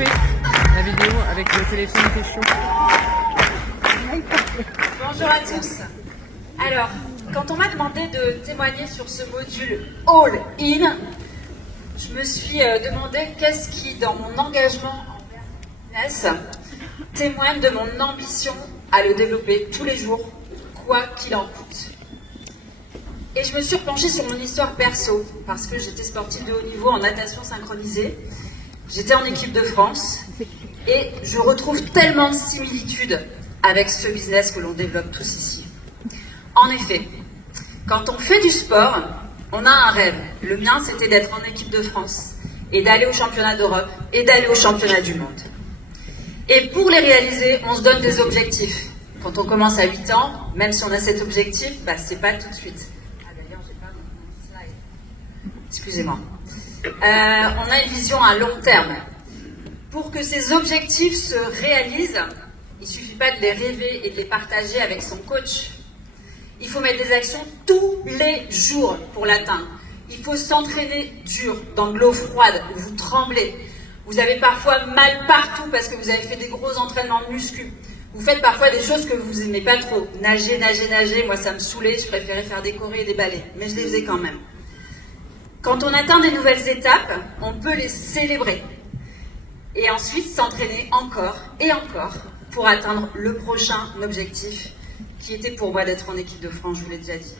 coupé la vidéo avec le téléphone qui est chaud. Bonjour à tous. Alors, quand on m'a demandé de témoigner sur ce module All In, je me suis demandé qu'est-ce qui, dans mon engagement envers le business, témoigne de mon ambition à le développer tous les jours, quoi qu'il en coûte. Et je me suis repenchée sur mon histoire perso, parce que j'étais sportive de haut niveau en natation synchronisée. J'étais en équipe de France, et je retrouve tellement de similitudes avec ce business que l'on développe tous ici. En effet, quand on fait du sport, on a un rêve. Le mien, c'était d'être en équipe de France, et d'aller au championnat d'Europe, et d'aller au championnat du monde. Et pour les réaliser, on se donne des objectifs. Quand on commence à 8 ans, même si on a cet objectif, c'est pas tout de suite. D'ailleurs, j'ai pas mon slide. Excusez-moi. On a une vision à long terme. Pour que ces objectifs se réalisent, il ne suffit pas de les rêver et de les partager avec son coach. Il faut mettre des actions tous les jours pour l'atteindre. Il faut s'entraîner dur, dans de l'eau froide, où vous tremblez. Vous avez parfois mal partout parce que vous avez fait des gros entraînements de muscu. Vous faites parfois des choses que vous n'aimez pas trop. Nager. Moi, ça me saoulait. Je préférais faire des chorés et des ballets. Mais je les faisais quand même. Quand on atteint des nouvelles étapes, on peut les célébrer. Et ensuite s'entraîner encore et encore pour atteindre le prochain objectif qui était pour moi d'être en équipe de France, je vous l'ai déjà dit.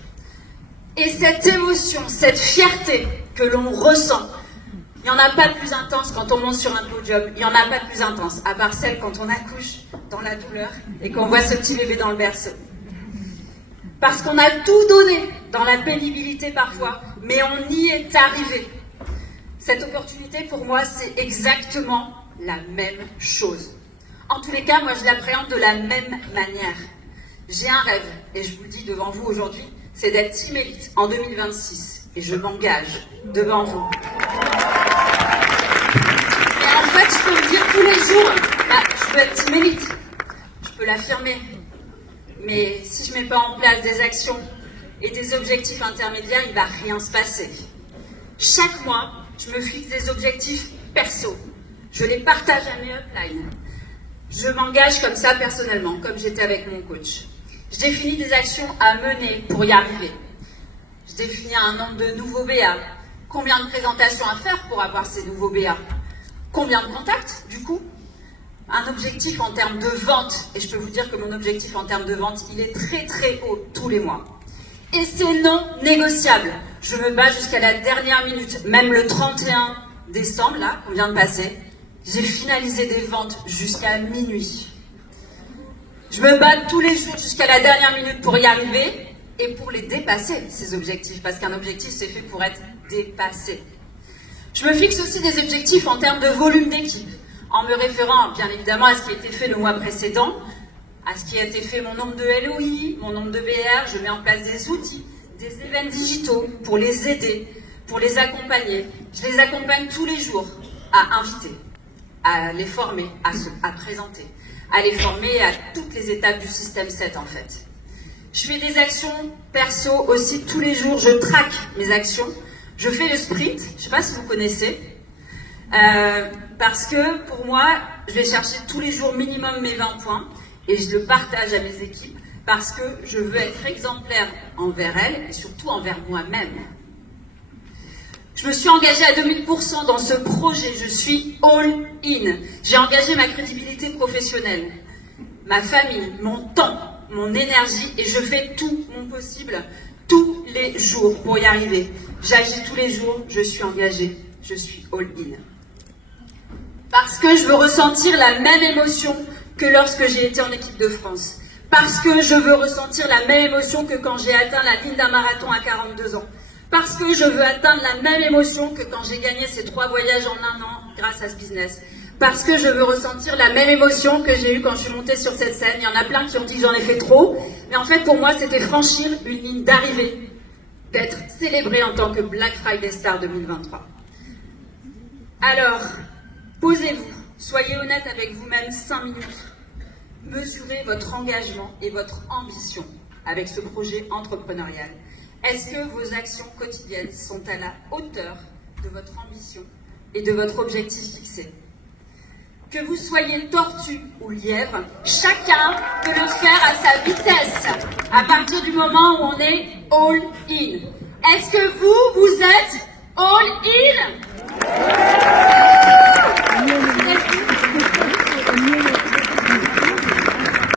Et cette émotion, cette fierté que l'on ressent, il n'y en a pas de plus intense quand on monte sur un podium, il n'y en a pas de plus intense, à part celle quand on accouche dans la douleur et qu'on voit ce petit bébé dans le berceau. Parce qu'on a tout donné, dans la pénibilité parfois, mais on y est arrivé. Cette opportunité, pour moi, c'est exactement la même chose. En tous les cas, moi, je l'appréhende de la même manière. J'ai un rêve, et je vous le dis devant vous aujourd'hui, c'est d'être Team Elite en 2026. Et je m'engage devant vous. Et en fait, je peux le dire tous les jours, je veux être Team Elite. Je peux l'affirmer. Mais si je ne mets pas en place des actions et des objectifs intermédiaires, il ne va rien se passer. Chaque mois, je me fixe des objectifs perso. Je les partage à mes uplines. Je m'engage comme ça personnellement, comme j'étais avec mon coach. Je définis des actions à mener pour y arriver. Je définis un nombre de nouveaux BA. Combien de présentations à faire pour avoir ces nouveaux BA? Combien de contacts, du coup? Un objectif en termes de vente. Et je peux vous dire que mon objectif en termes de vente, il est très très haut tous les mois. Et c'est non négociable. Je me bats jusqu'à la dernière minute. Même le 31 décembre, là, qu'on vient de passer, j'ai finalisé des ventes jusqu'à minuit. Je me bats tous les jours jusqu'à la dernière minute pour y arriver et pour les dépasser, ces objectifs. Parce qu'un objectif, c'est fait pour être dépassé. Je me fixe aussi des objectifs en termes de volume d'équipe, en me référant bien évidemment à ce qui a été fait le mois précédent, à ce qui a été fait mon nombre de LOI, mon nombre de BR. Je mets en place des outils, des événements digitaux pour les aider, pour les accompagner. Je les accompagne tous les jours à inviter, à les former, à présenter, à les former à toutes les étapes du système 7 en fait. Je fais des actions perso aussi tous les jours, je traque mes actions. Je fais le sprint, je ne sais pas si vous connaissez, parce que pour moi, je vais chercher tous les jours minimum mes 20 points et je le partage à mes équipes parce que je veux être exemplaire envers elles et surtout envers moi-même. Je me suis engagée à 2000% dans ce projet, je suis all in. J'ai engagé ma crédibilité professionnelle, ma famille, mon temps, mon énergie et je fais tout mon possible tous les jours pour y arriver. J'agis tous les jours, je suis engagée, je suis all in. Parce que je veux ressentir la même émotion que lorsque j'ai été en équipe de France. Parce que je veux ressentir la même émotion que quand j'ai atteint la ligne d'un marathon à 42 ans. Parce que je veux atteindre la même émotion que quand j'ai gagné ces 3 voyages en un an grâce à ce business. Parce que je veux ressentir la même émotion que j'ai eue quand je suis montée sur cette scène. Il y en a plein qui ont dit que j'en ai fait trop. Mais en fait, pour moi, c'était franchir une ligne d'arrivée. D'être célébrée en tant que Black Friday Star 2023. Alors, posez-vous. Soyez honnête avec vous-même 5 minutes. Mesurez votre engagement et votre ambition avec ce projet entrepreneurial. Est-ce que vos actions quotidiennes sont à la hauteur de votre ambition et de votre objectif fixé? Que vous soyez tortue ou lièvre, chacun peut le faire à sa vitesse, à partir du moment où on est all in. Est-ce que vous êtes all in?